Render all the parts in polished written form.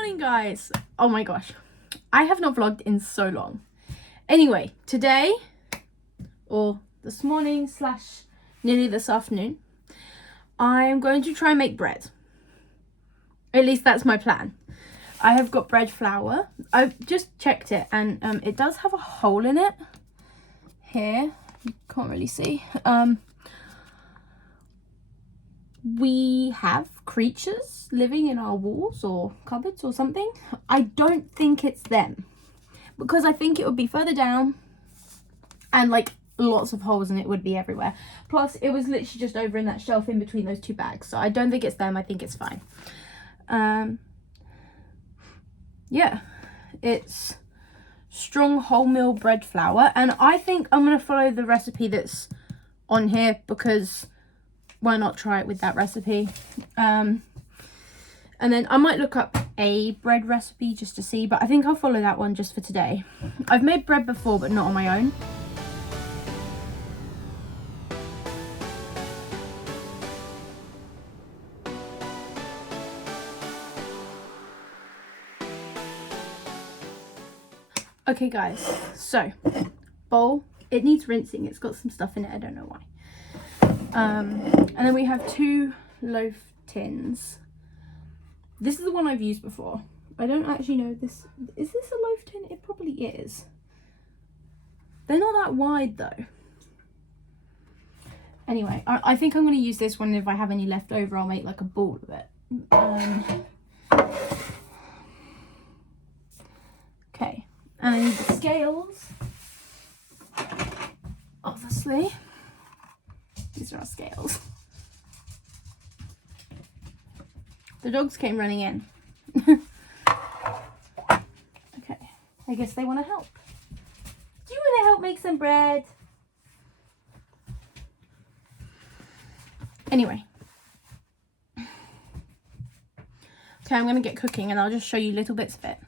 morning, guys. Oh my gosh, I have not vlogged in so long. Anyway, today, or this morning slash nearly this afternoon, I'm going to try and make bread. At least that's my plan. I have got bread flour. I've just checked it, and it does have a hole in it here. You can't really see. We have creatures living in our walls or cupboards or something. I don't think it's them, because I think it would be further down and like lots of holes, and it would be everywhere. Plus it was literally just over in that shelf in between those two bags, so I don't think it's them. I think it's fine. Yeah, it's strong wholemeal bread flour, and I think I'm going to follow the recipe that's on here, because why not try it with that recipe? And then I might look up a bread recipe just to see, but I think I'll follow that one just for today. I've made bread before, but not on my own. Okay guys, so bowl, it needs rinsing. It's got some stuff in it, I don't know why. And then we have 2 loaf tins. This is the one I've used before. I don't actually know this. Is this a loaf tin? It probably is. They're not that wide though. Anyway, I think I'm going to use this one. If I have any left over, I'll make like a ball of it. Okay, and I need the scales. Obviously. These are our scales. The dogs came running in. Okay, I guess they want to help. Do you want to help make some bread? Anyway. Okay, I'm going to get cooking, and I'll just show you little bits of it.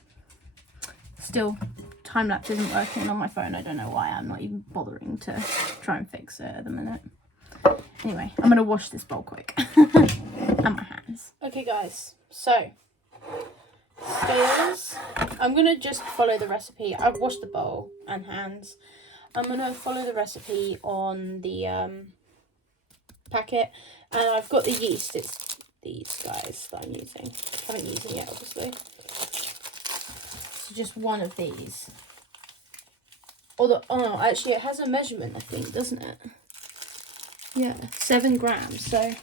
Still, time lapse isn't working on my phone. I don't know why. I'm not even bothering to try and fix it at the minute. Anyway, I'm going to wash this bowl quick. And my hands. Okay guys, so scales. I'm going to just follow the recipe. I've washed the bowl and hands. I'm going to follow the recipe on the packet. And I've got the yeast. It's these guys that I'm using. I haven't used them yet, obviously. So just one of these. Oh, actually it has a measurement, I think, doesn't it? Yeah, 7 grams. So I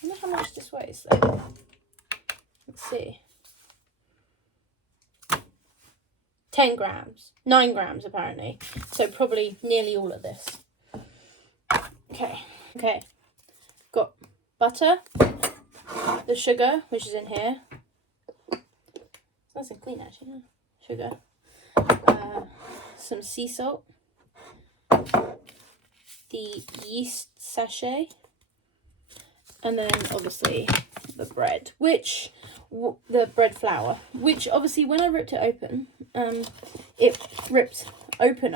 wonder how much this weighs though. Let's see. 10 grams. 9 grams apparently. So probably nearly all of this. Okay. Got butter, the sugar, which is in here. It's nice and clean actually. Yeah. Sugar. Some sea salt. The yeast sachet, and then obviously the bread, the bread flour, which obviously when I ripped it open, it ripped open,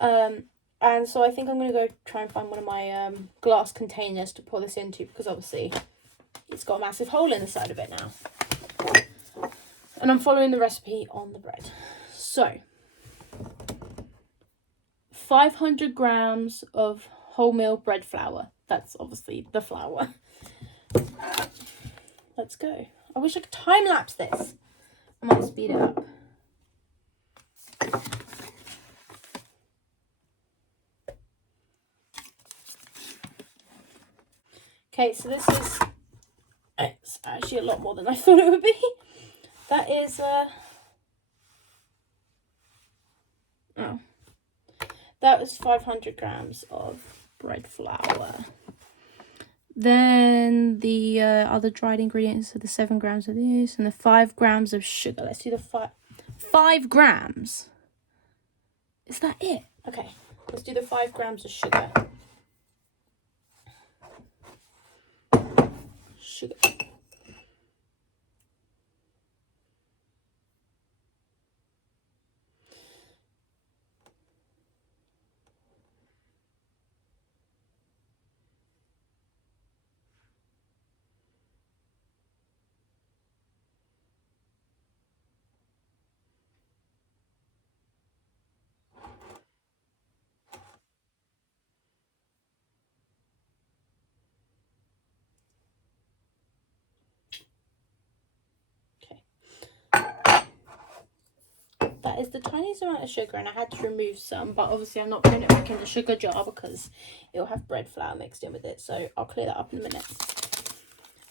and so I think I'm going to go try and find one of my glass containers to pour this into, because obviously it's got a massive hole in the side of it now, and I'm following the recipe on the bread. So 500 grams of wholemeal bread flour. That's obviously the flour. Let's go. I wish I could time lapse this. I might speed it up. Okay, so this is, it's actually a lot more than I thought it would be. That is that was 500 grams of bread flour. Then the other dried ingredients are the 7 grams of this and the 5 grams of sugar. Let's do the 5 grams. Is that it? Okay, let's do the 5 grams of sugar. Sugar. That is the tiniest amount of sugar, and I had to remove some, but obviously I'm not putting it back in the sugar jar because it'll have bread flour mixed in with it, so I'll clear that up in a minute.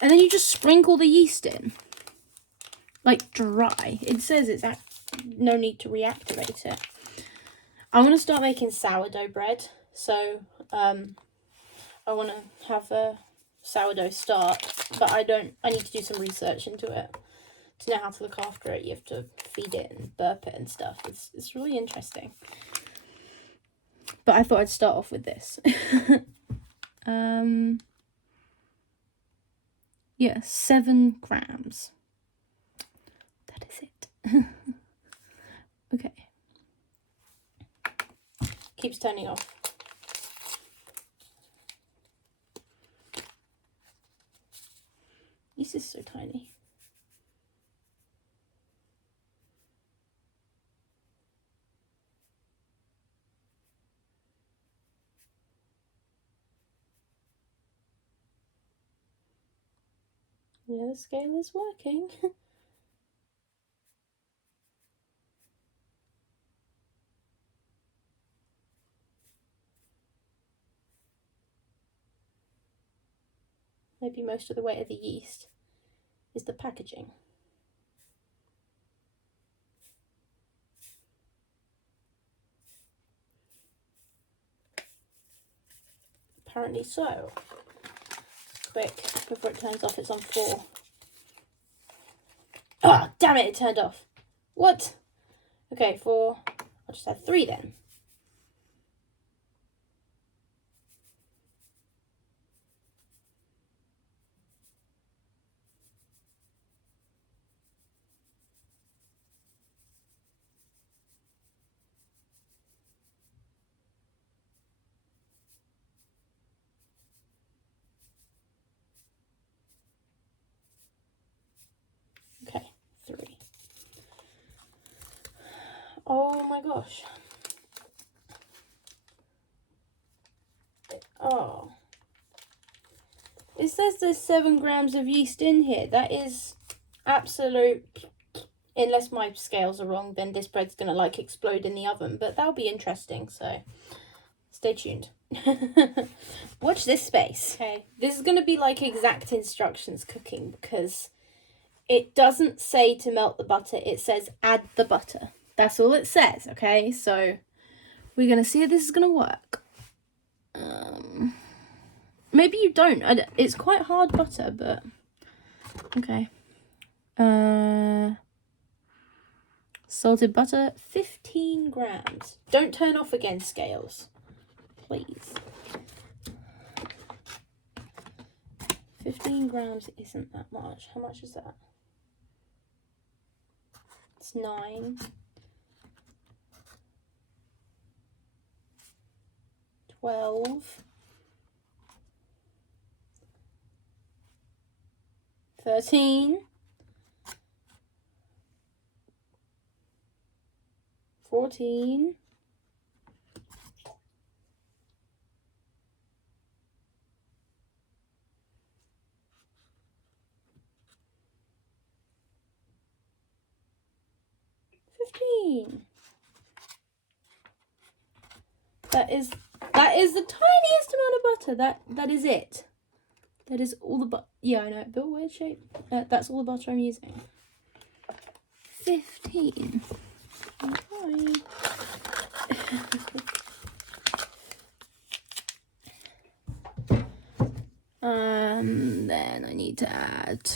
And then you just sprinkle the yeast in, like dry. It says it's no need to reactivate it. I'm going to start making sourdough bread, so I want to have a sourdough start, but I need to do some research into it to know how to look after it. You have to feed it and burp it and stuff. It's really interesting. But I thought I'd start off with this. Yeah, 7 grams. That is it. Okay. Keeps turning off. This is so tiny. Yeah, the scale is working. Maybe most of the weight of the yeast is the packaging. Apparently so. Quick, before it turns off, it's on 4. Ah, oh, damn it, it turned off. What? Okay, 4. I'll just add 3 then. Okay, 3. Oh my gosh. Oh. It says there's 7 grams of yeast in here. That is absolute... Unless my scales are wrong, then this bread's going to like explode in the oven. But that'll be interesting, so stay tuned. Watch this space. Okay, this is going to be like exact instructions cooking because it doesn't say to melt the butter. It says add the butter. That's all it says, okay? So we're going to see if this is going to work. Maybe you don't. It's quite hard butter, but okay. Salted butter, 15 grams. Don't turn off again, scales, please. 15 grams isn't that much. How much is that? It's 9. 12. 13. 14. 15. That is the tiniest amount of butter. That is it. That is all the butter. Yeah, I know, but weird shape. That's all the butter I'm using. 15. Okay. Then I need to add...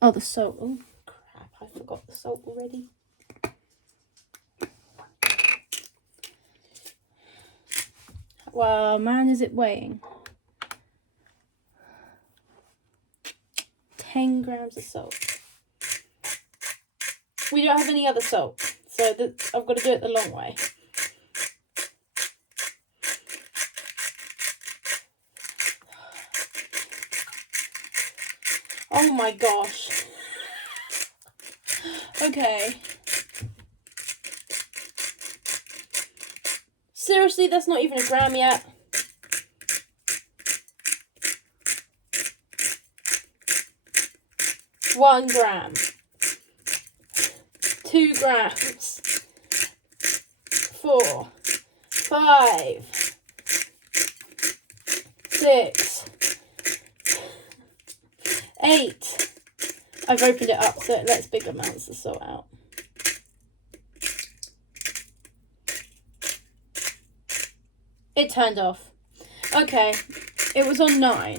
Oh, the salt. Oh, crap. I forgot the salt already. Well, man, is it weighing? 10 grams of salt. We don't have any other salt, so I've got to do it the long way. Oh my gosh. Okay. Seriously, that's not even a gram yet. $1 gram. 2 grams, 4, 5, 6, 8. I've opened it up so it lets big amounts of salt out. It turned off. Okay, it was on 9.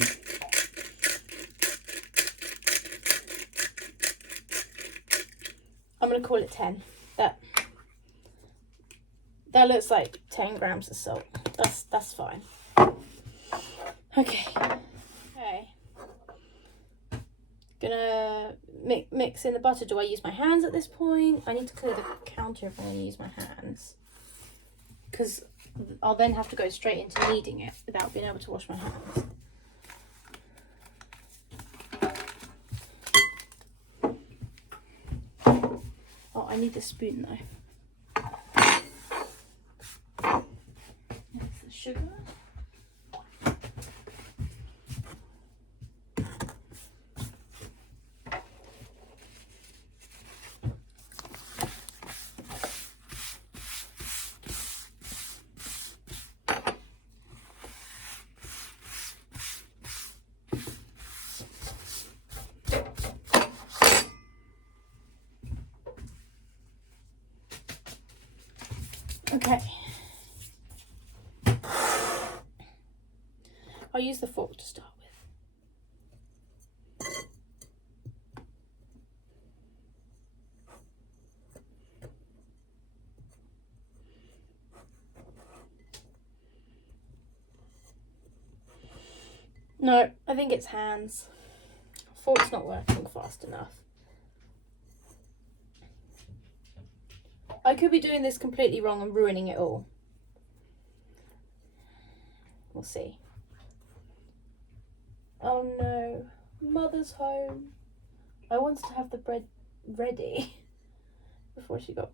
I'm going to call it 10. That looks like 10 grams of salt. That's fine. Okay. Gonna mix in the butter. Do I use my hands at this point? I need to clear the counter if I'm going to use my hands, because I'll then have to go straight into kneading it without being able to wash my hands. Oh, I need the spoon though. Next, the sugar. Okay. I'll use the fork to start with. No, I think it's hands. Fork's not working fast enough. I could be doing this completely wrong and ruining it all. We'll see. Oh no, Mother's home. I wanted to have the bread ready before she got...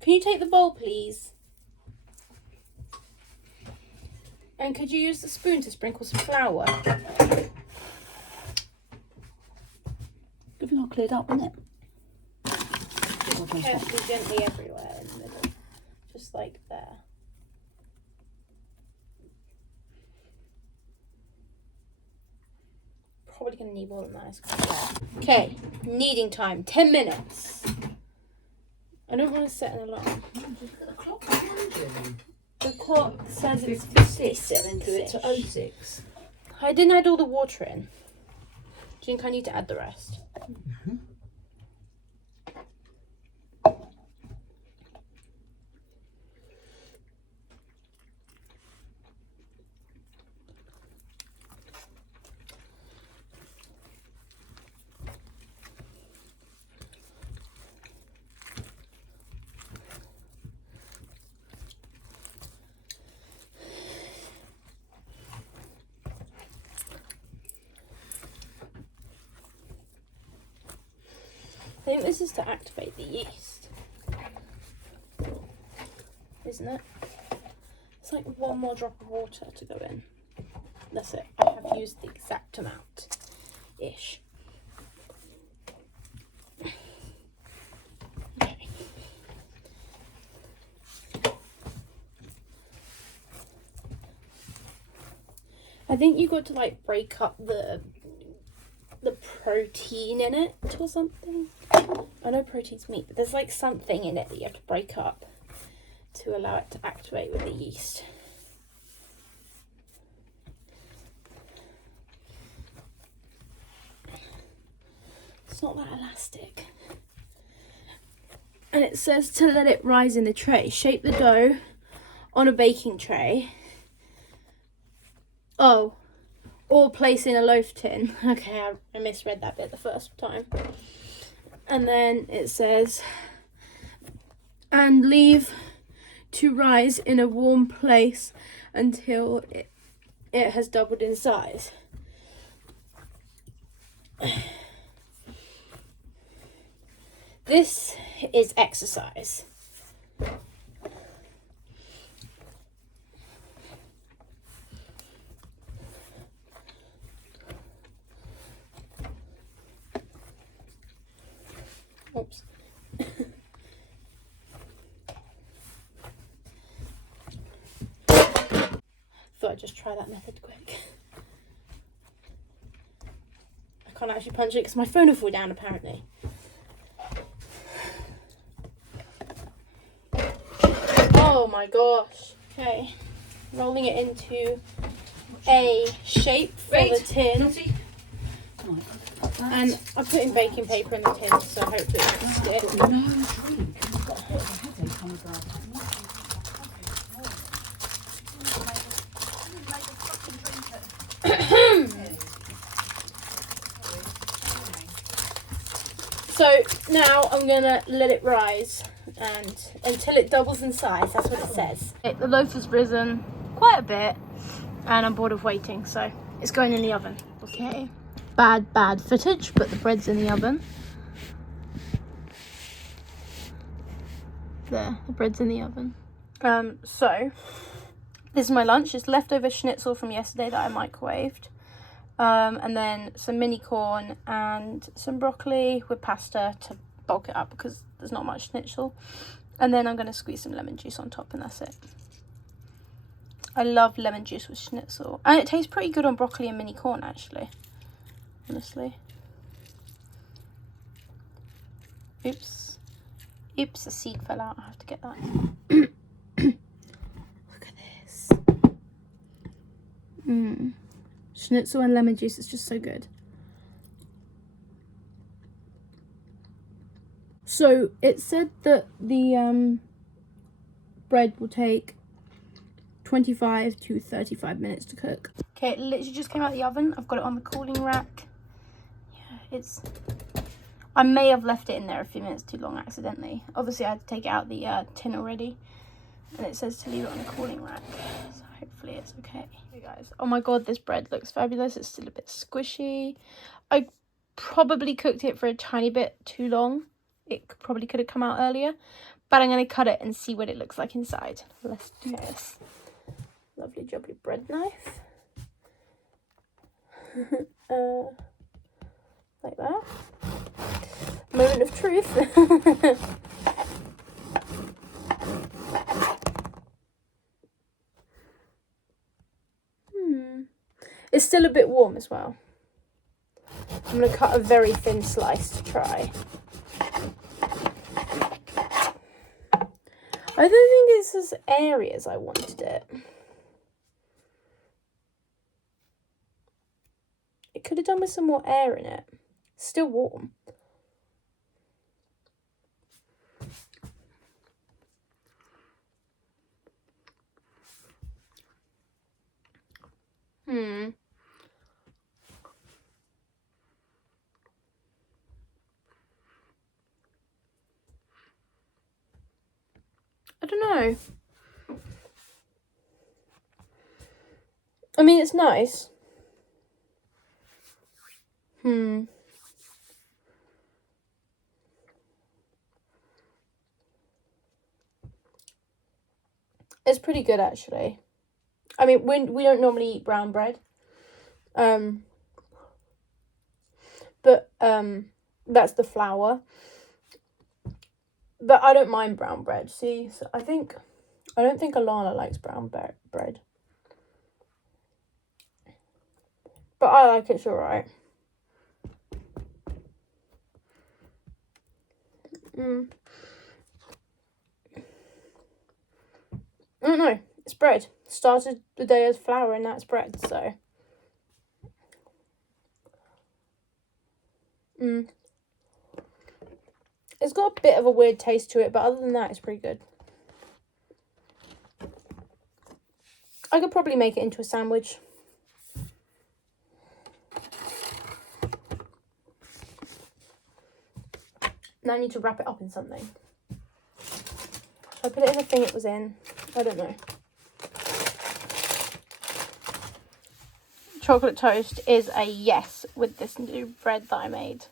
Can you take the bowl, please? And could you use the spoon to sprinkle some flour? Good thing I cleared up, isn't it? Carefully, gently everywhere in the middle. Just like there. Probably going to need more than that. Okay, kneading time, 10 minutes. I don't want to set an alarm. The clock says it's 57. Do it to 06. I didn't add all the water in. Do you think I need to add the rest? Mm-hmm. I think this is to activate the yeast, isn't it? It's like one more drop of water to go in. That's it. I have used the exact amount-ish. Okay. I think you got to like break up the protein in it or something. I know protein's meat, but there's like something in it that you have to break up to allow it to activate with the yeast. It's not that elastic. And it says to let it rise in the tray. Shape the dough on a baking tray. Oh, or place in a loaf tin. Okay, I misread that bit the first time. And then it says, and leave to rise in a warm place until it has doubled in size. This is exercise. Oops. Thought I'd just try that method quick. I can't actually punch it because my phone will fall down apparently. Oh my gosh. Okay. Rolling it into a shape for the tin. And I'm putting baking paper in the tin so hopefully it won't stick. So now I'm gonna let it rise and until it doubles in size. That's what it says. The loaf has risen quite a bit and I'm bored of waiting, so it's going in the oven. Okay. Bad footage, but the bread's in the oven. There, the bread's in the oven. So this is my lunch. It's leftover schnitzel from yesterday that I microwaved. And then some mini corn and some broccoli with pasta to bulk it up because there's not much schnitzel. And then I'm going to squeeze some lemon juice on top and that's it. I love lemon juice with schnitzel. And it tastes pretty good on broccoli and mini corn actually. Honestly. Oops, a seed fell out. I have to get that. Look at this. Schnitzel and lemon juice is just so good. So it said that the bread will take 25 to 35 minutes to cook. Okay, it literally just came out of the oven. I've got it on the cooling rack. Yeah, I may have left it in there a few minutes too long accidentally. Obviously I had to take it out the tin already. And it says to leave it on the cooling rack. So hopefully it's okay. Hey guys, oh my god, this bread looks fabulous. It's still a bit squishy. I probably cooked it for a tiny bit too long. It probably could have come out earlier. But I'm going to cut it and see what it looks like inside. Let's do this. Lovely jubbly bread knife. Like that. Moment of truth. It's still a bit warm as well. I'm going to cut a very thin slice to try. I don't think it's as airy as I wanted it. It could have done with some more air in it. Still warm. I don't know. I mean, it's nice. It's pretty good actually. I mean, we don't normally eat brown bread. But that's the flour. But I don't mind brown bread. See, so I don't think Alana likes brown bread. But I like it, it's alright. I don't know, it's bread. Started the day as flour and that's bread, so. It's got a bit of a weird taste to it, but other than that, it's pretty good. I could probably make it into a sandwich. Now I need to wrap it up in something. I put it in the thing it was in. I don't know. Chocolate toast is a yes with this new bread that I made.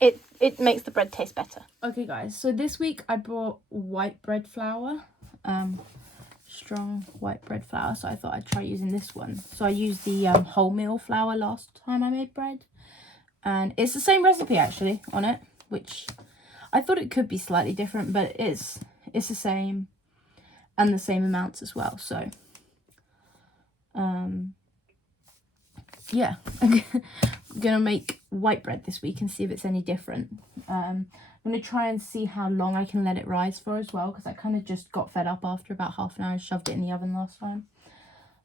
It makes the bread taste better. Okay guys, so this week I bought white bread flour. Strong white bread flour, so I thought I'd try using this one. So I used the wholemeal flour last time I made bread. And it's the same recipe actually on it, which I thought it could be slightly different, but it's the same and the same amounts as well. So yeah, I'm gonna make white bread this week and see if it's any different. I'm gonna try and see how long I can let it rise for as well, because I kind of just got fed up after about half an hour and shoved it in the oven last time.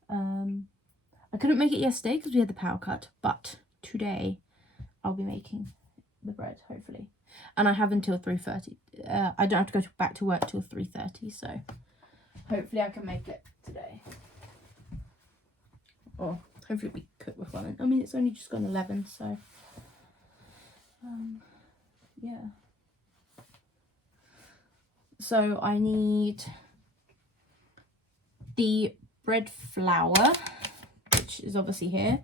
I couldn't make it yesterday because we had the power cut, but today I'll be making the bread, hopefully. And I have until 3:30. I don't have to go back to work till 3:30, so hopefully I can make it today. Or hopefully we cook before then. I mean, it's only just gone 11, so yeah. So I need the bread flour, which is obviously here.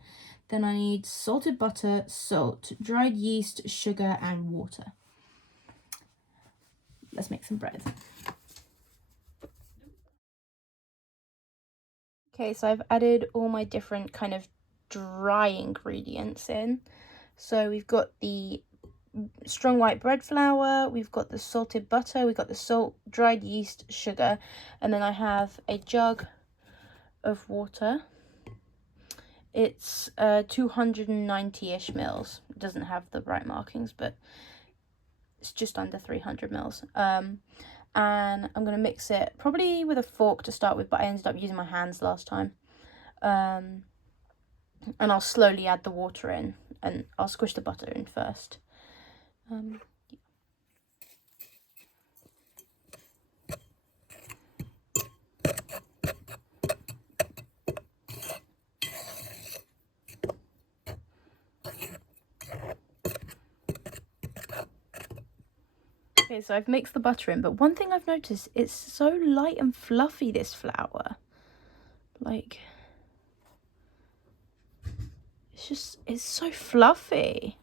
Then I need salted butter, salt, dried yeast, sugar, and water. Let's make some bread. Okay, so I've added all my different kind of dry ingredients in. So we've got the strong white bread flour, we've got the salted butter, we've got the salt, dried yeast, sugar, and then I have a jug of water. It's 290-ish mils. It doesn't have the right markings, but it's just under 300 mils. And I'm going to mix it probably with a fork to start with, but I ended up using my hands last time. And I'll slowly add the water in, and I'll squish the butter in first. Okay, so I've mixed the butter in, but one thing I've noticed, it's so light and fluffy, this flour. Like, it's so fluffy.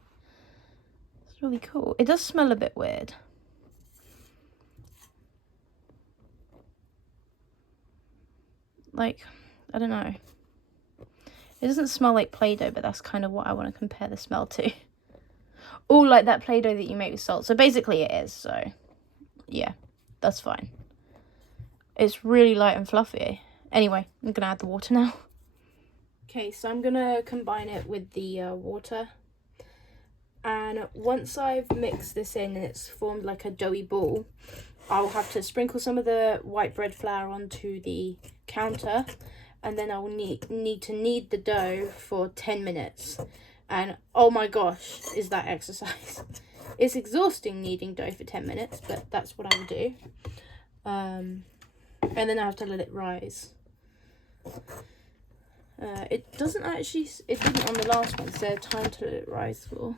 It's really cool. It does smell a bit weird. Like, I don't know. It doesn't smell like Play-Doh, but that's kind of what I want to compare the smell to. Oh, like that Play-Doh that you make with salt. So basically it is, so yeah, that's fine. It's really light and fluffy. Anyway, I'm going to add the water now. Okay, so I'm going to combine it with the water. And once I've mixed this in and it's formed like a doughy ball, I'll have to sprinkle some of the white bread flour onto the counter. And then I will need to knead the dough for 10 minutes. And oh my gosh, is that exercise. It's exhausting kneading dough for 10 minutes, but that's what I will do. And then I have to let it rise. It didn't on the last one, so time to let it rise for.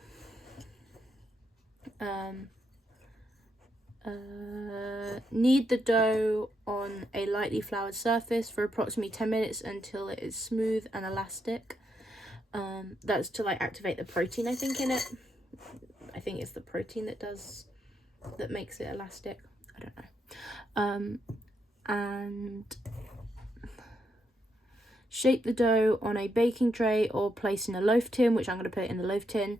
Knead the dough on a lightly floured surface for approximately 10 minutes until it is smooth and elastic. That's to like activate the protein, I think, in it. I think it's the protein that makes it elastic. I don't know. And shape the dough on a baking tray or place in a loaf tin, which I'm going to put in the loaf tin,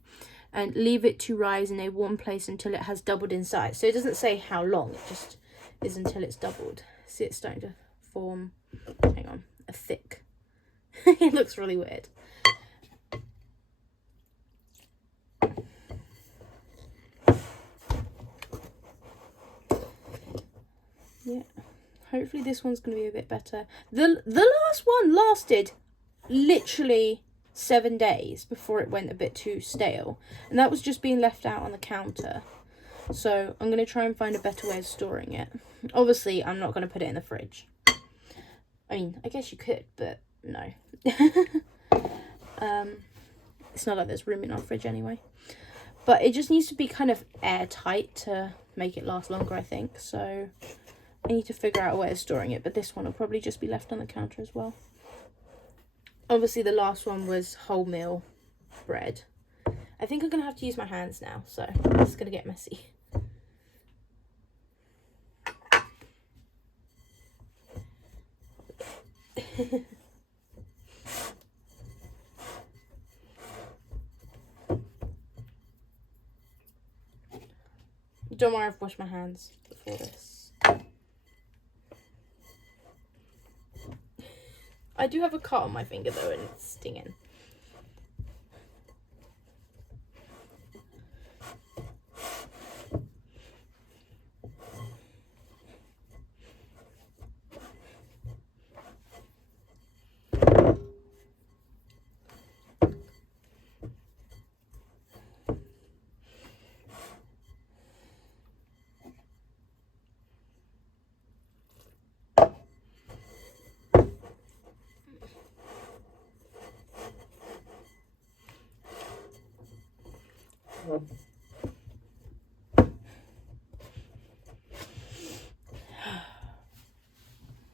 and leave it to rise in a warm place until it has doubled in size. So it doesn't say how long, it just is until it's doubled. See, it's starting to form, hang on, a thick. It looks really weird. yeah. Hopefully this one's going to be a bit better. The last one lasted literally 7 days before it went a bit too stale. And that was just being left out on the counter. So I'm going to try and find a better way of storing it. Obviously, I'm not going to put it in the fridge. I mean, I guess you could, but no. It's not like there's room in our fridge anyway. But it just needs to be kind of airtight to make it last longer, I think. So I need to figure out a way of storing it. But this one will probably just be left on the counter as well. Obviously, the last one was wholemeal bread. I think I'm going to have to use my hands now. So it's going to get messy. Don't worry, I've washed my hands before this. I do have a cut on my finger though, and it's stinging.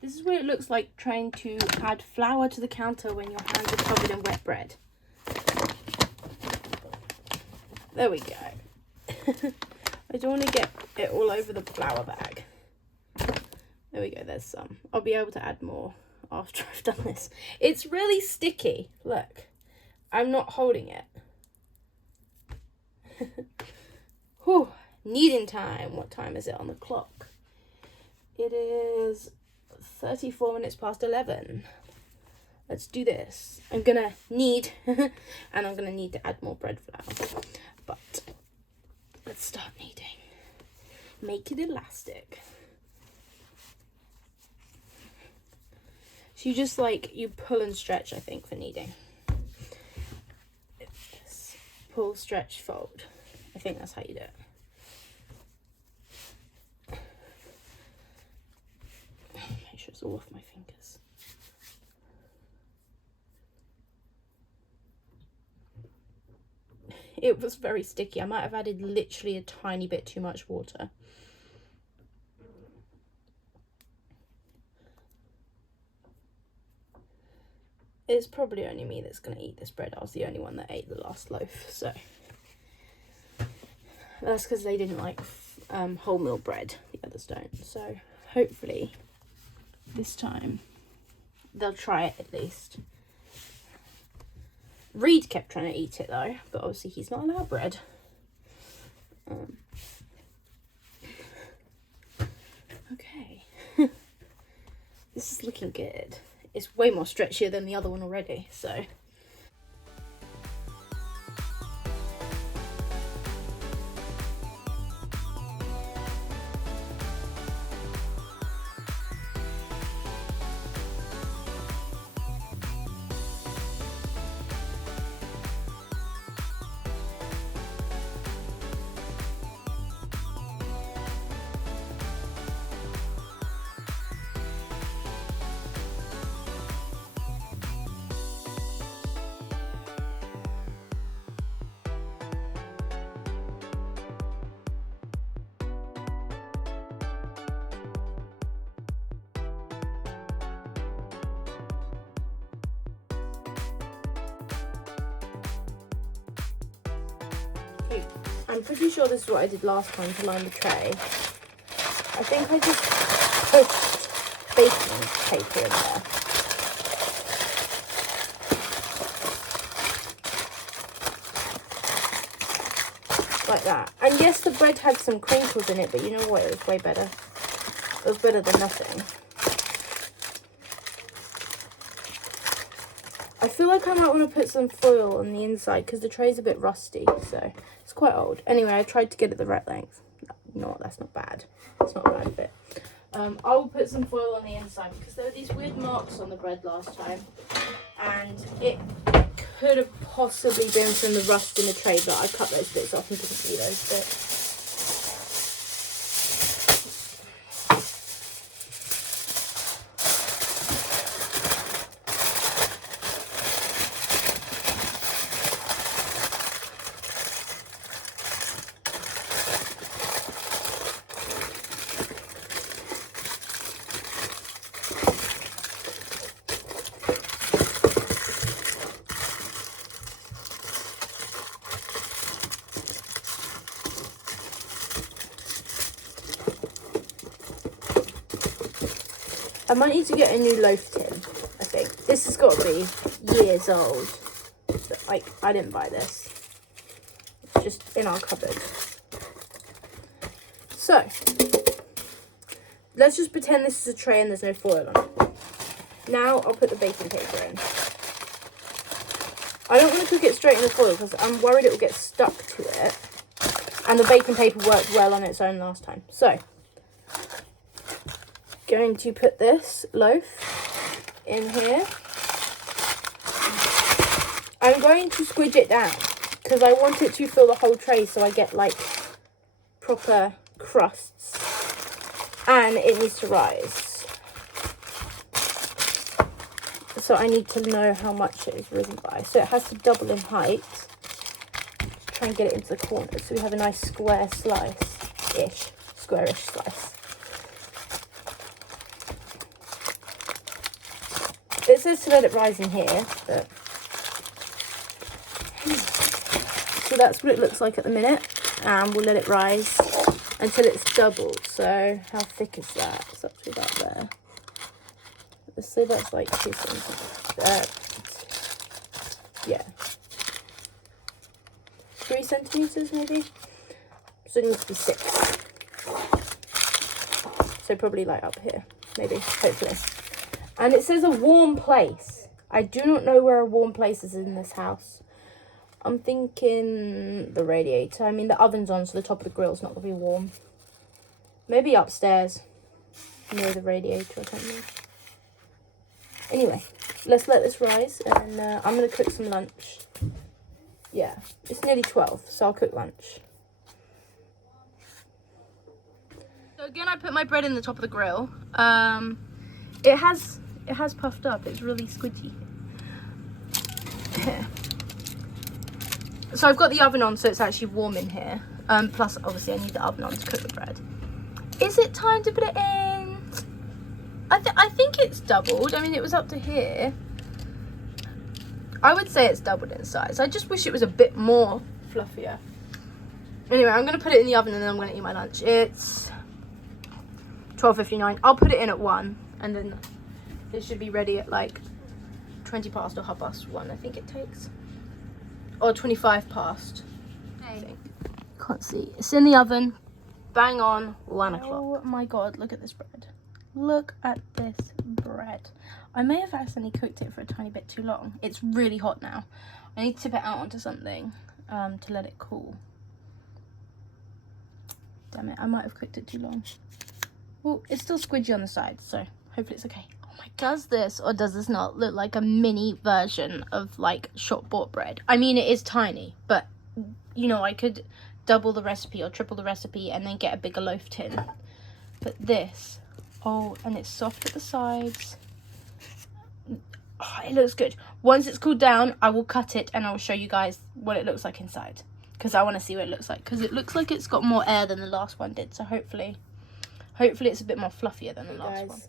This is what it looks like trying to add flour to the counter when your hands are covered in wet bread. There we go. I don't want to get it all over the flour bag. There we go, there's some. I'll be able to add more after I've done this. It's really sticky. Look, I'm not holding it. Whew, kneading time. What time is it on the clock? It is 34 minutes past 11. Let's do this. I'm gonna knead and I'm gonna need to add more bread flour. But let's start kneading. Make it elastic. So you just you pull and stretch, I think, for kneading. Pull, stretch, fold. I think that's how you do it. Make sure it's all off my fingers. It was very sticky. I might have added literally a tiny bit too much water. It's probably only me that's going to eat this bread. I was the only one that ate the last loaf, so that's because they didn't like wholemeal bread. The others don't. So hopefully this time they'll try it at least. Reed kept trying to eat it though, but obviously he's not allowed bread. Okay. This is looking good. It's way more stretchier than the other one already, so. I'm pretty sure this is what I did last time to line the tray. I think I just pushed baking paper in there. Like that. And yes, the bread had some crinkles in it, but you know what? It was way better. It was better than nothing. I feel like I might want to put some foil on the inside because the tray's a bit rusty, so quite old. Anyway, I tried to get it the right length. You know what, that's not bad. It's not a bad bit. I'll put some foil on the inside because there were these weird marks on the bread last time, and it could have possibly been from the rust in the tray, but I cut those bits off and didn't see those bits. I might need to get a new loaf tin, I think. This has got to be years old. But, like, I didn't buy this. It's just in our cupboard. So, let's just pretend this is a tray and there's no foil on it. Now, I'll put the baking paper in. I don't want to cook it straight in the foil because I'm worried it will get stuck to it. And the baking paper worked well on its own last time. So, going to put this loaf in here. I'm going to squidge it down because I want it to fill the whole tray so I get like proper crusts, and it needs to rise. So I need to know how much it is risen by. So it has to double in height. Try and get it into the corners so we have a nice square slice-ish, squarish slice. It says to let it rise in here, but so that's what it looks like at the minute, and we'll let it rise until it's doubled. So how thick is that? It's up to about there. Let's say that's like 2 centimeters. Yeah, 3 centimeters maybe. So it needs to be 6. So probably like up here, maybe, hopefully. And it says a warm place. I do not know where a warm place is in this house. I'm thinking the radiator. I mean, the oven's on, so the top of the grill's not going to be warm. Maybe upstairs, near the radiator or something. Anyway, let's let this rise, and I'm going to cook some lunch. Yeah, it's nearly 12, so I'll cook lunch. So again, I put my bread in the top of the grill. It has puffed up. It's really squidgy. So I've got the oven on, so it's actually warm in here. Plus, obviously, I need the oven on to cook the bread. Is it time to put it in? I think it's doubled. I mean, it was up to here. I would say it's doubled in size. I just wish it was a bit more fluffier. Anyway, I'm going to put it in the oven and then I'm going to eat my lunch. It's 12:59. I'll put it in at 1 and then it should be ready at like 20 past or 1:30, I think it takes. Or 25 past, I think. Can't see. It's in the oven. Bang on 1 o'clock. Oh my god, look at this bread. Look at this bread. I may have accidentally cooked it for a tiny bit too long. It's really hot now. I need to tip it out onto something to let it cool. Damn it, I might have cooked it too long. Well, it's still squidgy on the side, so hopefully it's okay. Oh my, does this or does this not look like a mini version of like shop bought bread? I mean, it is tiny, but you know, I could double the recipe or triple the recipe and then get a bigger loaf tin. But this, oh, and it's soft at the sides. Oh, it looks good. Once it's cooled down, I will cut it and I will show you guys what it looks like inside, because I want to see what it looks like, because it looks like it's got more air than the last one did. So hopefully it's a bit more fluffier than the last one.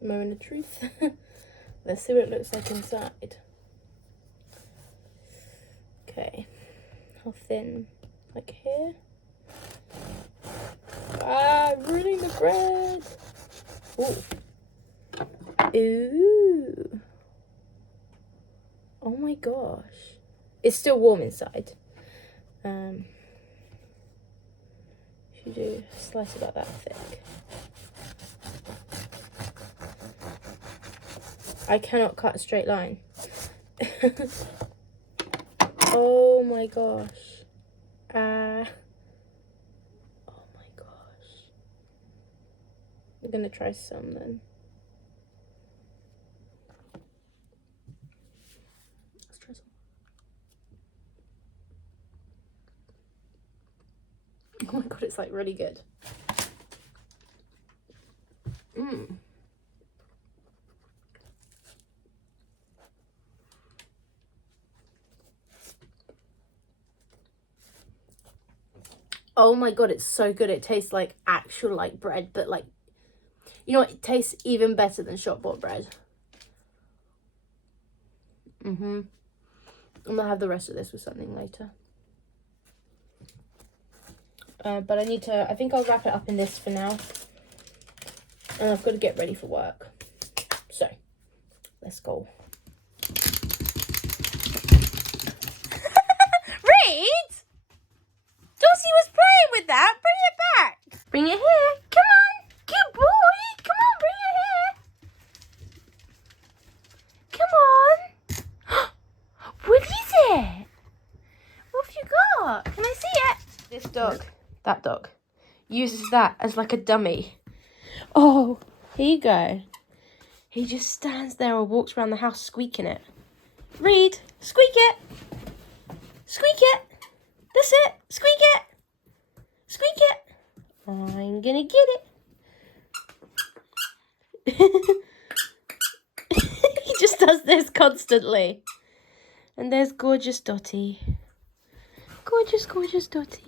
Moment of truth. Let's see what it looks like inside. Okay, how thin? Like here. Ah, ruining the bread. Ooh. Ooh. Oh my gosh. It's still warm inside. Should do a slice about that thick. I cannot cut a straight line. Oh my gosh. Oh my gosh. gonna try some then. Let's try some. Oh my god, it's like really good. Oh my god, it's so good. It tastes like actual like bread, but like, you know what? It tastes even better than shop bought bread. I'm gonna have the rest of this with something later. But I think I'll wrap it up in this for now. And I've got to get ready for work. So, let's go. Reed! Dossie was playing with that. Bring it back. Bring it here. Come on. Good boy. Come on, bring it here. Come on. What is it? What have you got? Can I see it? This dog, that dog, uses that as like a dummy. Oh, here you go. He just stands there or walks around the house squeaking it. Reed, squeak it. Squeak it. That's it. Squeak it. Squeak it. I'm gonna get it. He just does this constantly. And there's gorgeous Dottie. Gorgeous, gorgeous Dottie.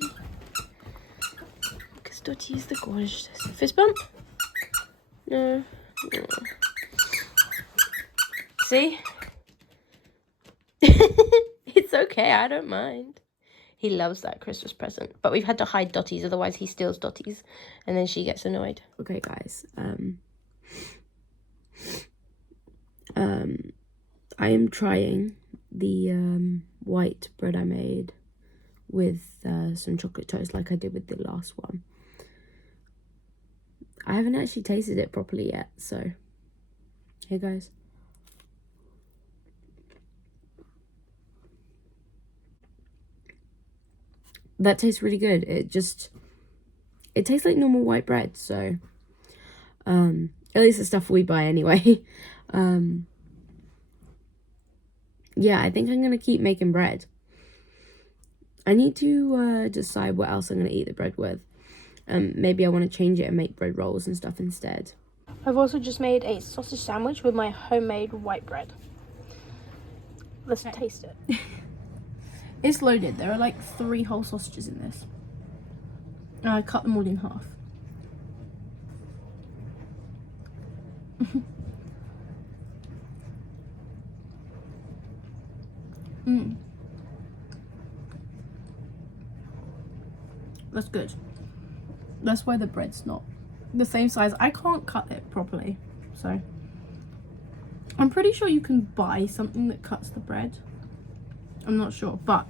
Because Dottie is the gorgeous. Fist bump? No. No. See? It's okay, I don't mind. He loves that Christmas present. But we've had to hide Dottie's, otherwise he steals Dottie's. And then she gets annoyed. Okay, guys. I am trying the white bread I made with some chocolate toast like I did with the last one. I haven't actually tasted it properly yet, so here goes. That tastes really good. It tastes like normal white bread, so at least the stuff we buy anyway. Yeah, I think I'm gonna keep making bread. I need to decide what else I'm gonna eat the bread with. Maybe I want to change it and make bread rolls and stuff instead. I've also just made a sausage sandwich with my homemade white bread. Let's taste it. It's loaded. There are like 3 whole sausages in this. And I cut them all in half. That's good. That's why the bread's not the same size. I can't cut it properly, so I'm pretty sure you can buy something that cuts the bread. I'm not sure, but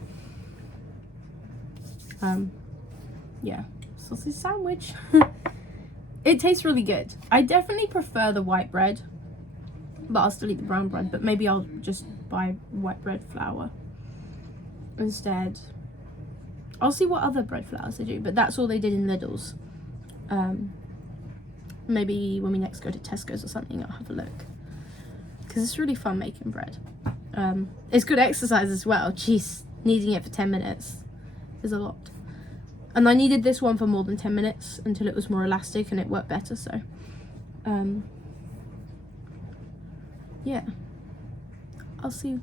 yeah, sausage sandwich. It tastes really good. I definitely prefer the white bread, but I'll still eat the brown bread. But maybe I'll just buy white bread flour instead. I'll see what other bread flours they do, but that's all they did in Lidl's. Maybe when we next go to Tesco's or something, I'll have a look, because it's really fun making bread. It's good exercise as well. Jeez, kneading it for 10 minutes is a lot. And I needed this one for more than 10 minutes until it was more elastic and it worked better, so yeah, I'll see